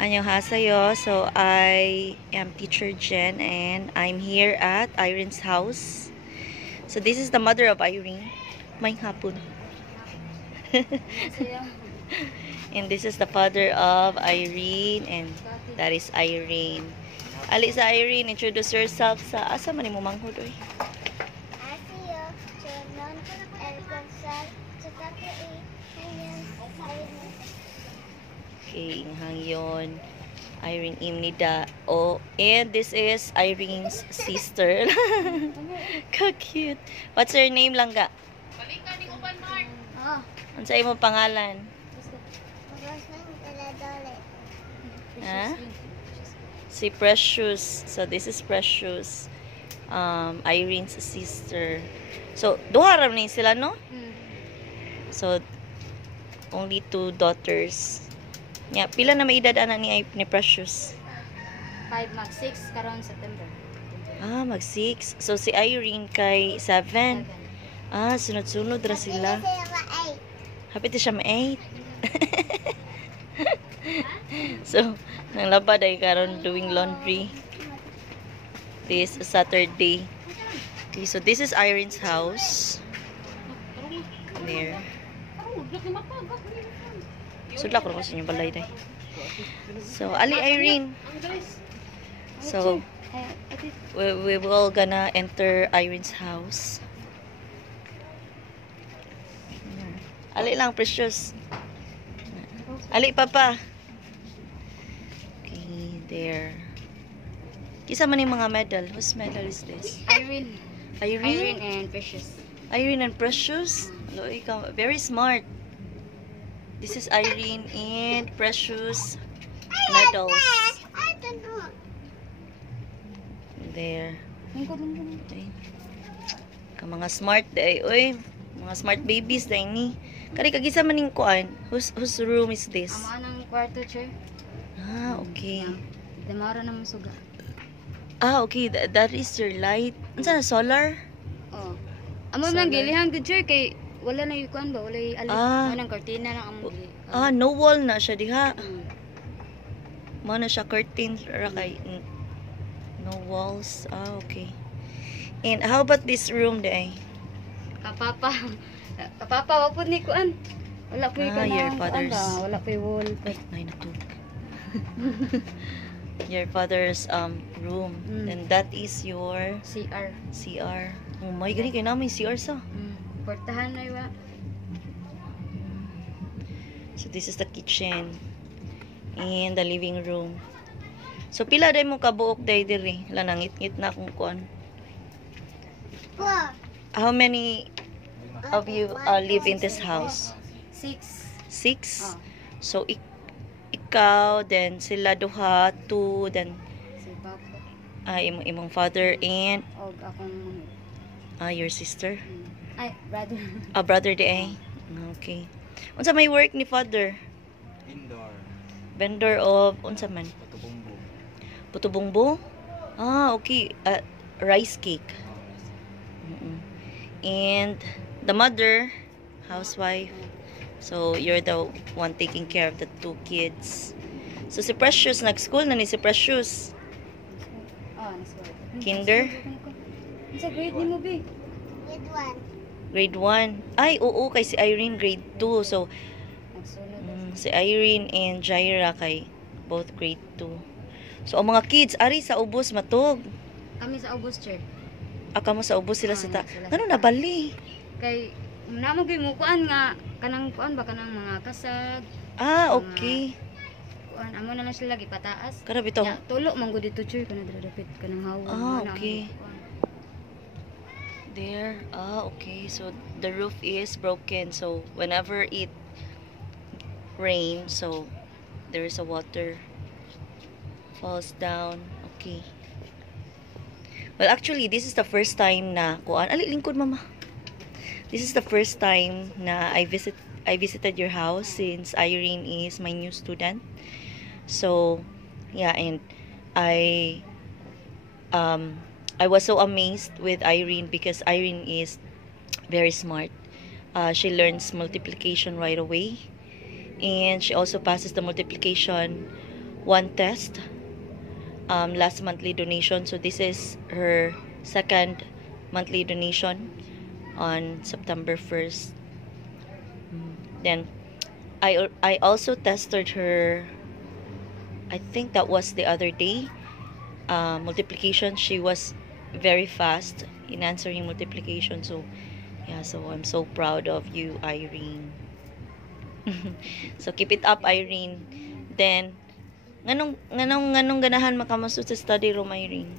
Annyeonghaseyo. So I am teacher Jen and I'm here at Irene's house. So this is the mother of Irene. May hapon. And this is the father of Irene and that is Irene. Ali sa Irene, introduce yourself sa asa man mo manghod oy. Okay, hangyon. Irene Imnida. Oh, and this is Irene's sister. How cute. What's her name lang ga? Ano sa imong pangalan? Ha? Si Precious. So this is Precious. Irene's sister. So duha ra ni sila no? So only 2 daughters. Nya pila na may edad ana ni Precious? 5 mag 6 karon September. Ah, mag 6. So si Irene kay 7. Ah, sunod-sunod ra sila. Hapit siya ma 8. So, nang labad ay karon doing laundry. This Saturday. Okay, so this is Irene's house. There. Sudla ko sa inyo balay day. So, Ali Irene. So, we will gonna enter Irene's house. Ali lang, Precious. Ali, Papa. Okay, there. Kisa man yung mga medal. Whose medal is this? Irene. Irene? Irene and Precious. Irene and Precious? Hello, ikaw. Very smart. This is Irene and Precious medals. There. Okay. Ka mga smart day. Uy, mga smart babies day ni. Kari kagisa man ning kuan. Whose room is this? Amo anang kwarto chair. Ah, okay. Damara na masuga. Ah, okay. That is your light. Unsa na solar? Oh. Amo man gilihan gud chair kay wala na yung kuan ba, wala yung alin. Anang kortina lang amo gili. Ah, no wall na siya diha. Mm. Mo na siya curtain ra kay no walls. Ah, okay. And how about this room day? Kapapa. Kapapa wa pud ni kuan. Wala po yung your father's. Wala po yung wall. Ay, nay natulog. Your father's room. And that is your CR. CR. Oh my, gani kay namin CR sa. Portahan na iwa. So this is the kitchen and the living room. So pila day mo kabuok day diri? La nangit-ngit na kung kuan. How many of you live in this house? 6. 6? Oh. So ikaw, then sila duha, 2, then Si Papa. imong father and Og akong your sister. ay brother. Brother di ay. Okay. Unsa may work ni father? Indoor. Vendor of unsa man? Patubungbo. Putubungbo? Ah, okay. Rice cake. And the mother, housewife. So you're the one taking care of the 2 kids. So si Precious nag-school na ni si Precious. Nasko. Kinder? Sa grade ni mo be? Grade 1. Ay, oo, kay si Irene grade 2. So Nagsulod. si Irene and Jaira kay both grade 2. So ang mga kids ari sa ubos matog. Kami sa August chair. Aka mo sa ubos sila sa ta. sila sa Ano nabali? Kay namo gyud mo kuan nga kanang kuan ba kanang mga kasag. Ah, okay. Kuan amo na lang sila gipataas. Kada bitaw. Ya, tulo man gud dito chair kana dira dapit kanang hawa. Ah, okay. There. Ah, okay. So the roof is broken. So whenever it rains, so there is a water falls down. Okay. Well, actually, this is the first time na kuan. Ali lingkod mama. This is the first time na I visited your house since Irene is my new student. So, yeah, and I was so amazed with Irene because Irene is very smart. She learns multiplication right away. And she also passes the multiplication one test, last monthly donation. So this is her second monthly donation on September 1st. Then I also tested her, I think that was the other day, multiplication. She was very fast in answering multiplication. So yeah, so I'm so proud of you, Irene. So keep it up, Irene. Then nganong ganahan makamasud sa study room, Irene?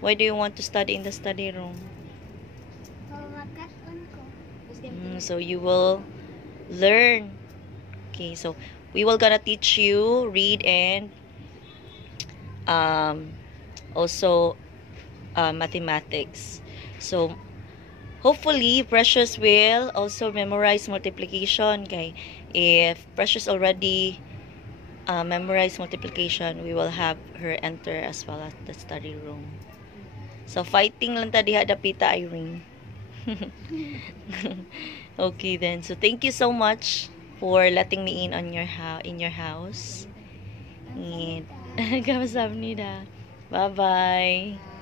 Why do you want to study in the study room? So you will learn. Okay, so we will gonna teach you read and also mathematics. So hopefully Precious will also memorize multiplication. Okay, if Precious already memorize multiplication, we will have her enter as well at the study room. So fighting lang ta diha dapita, Irene. Okay then. So thank you so much for letting me in on your house. And kamasab nida. Bye-bye.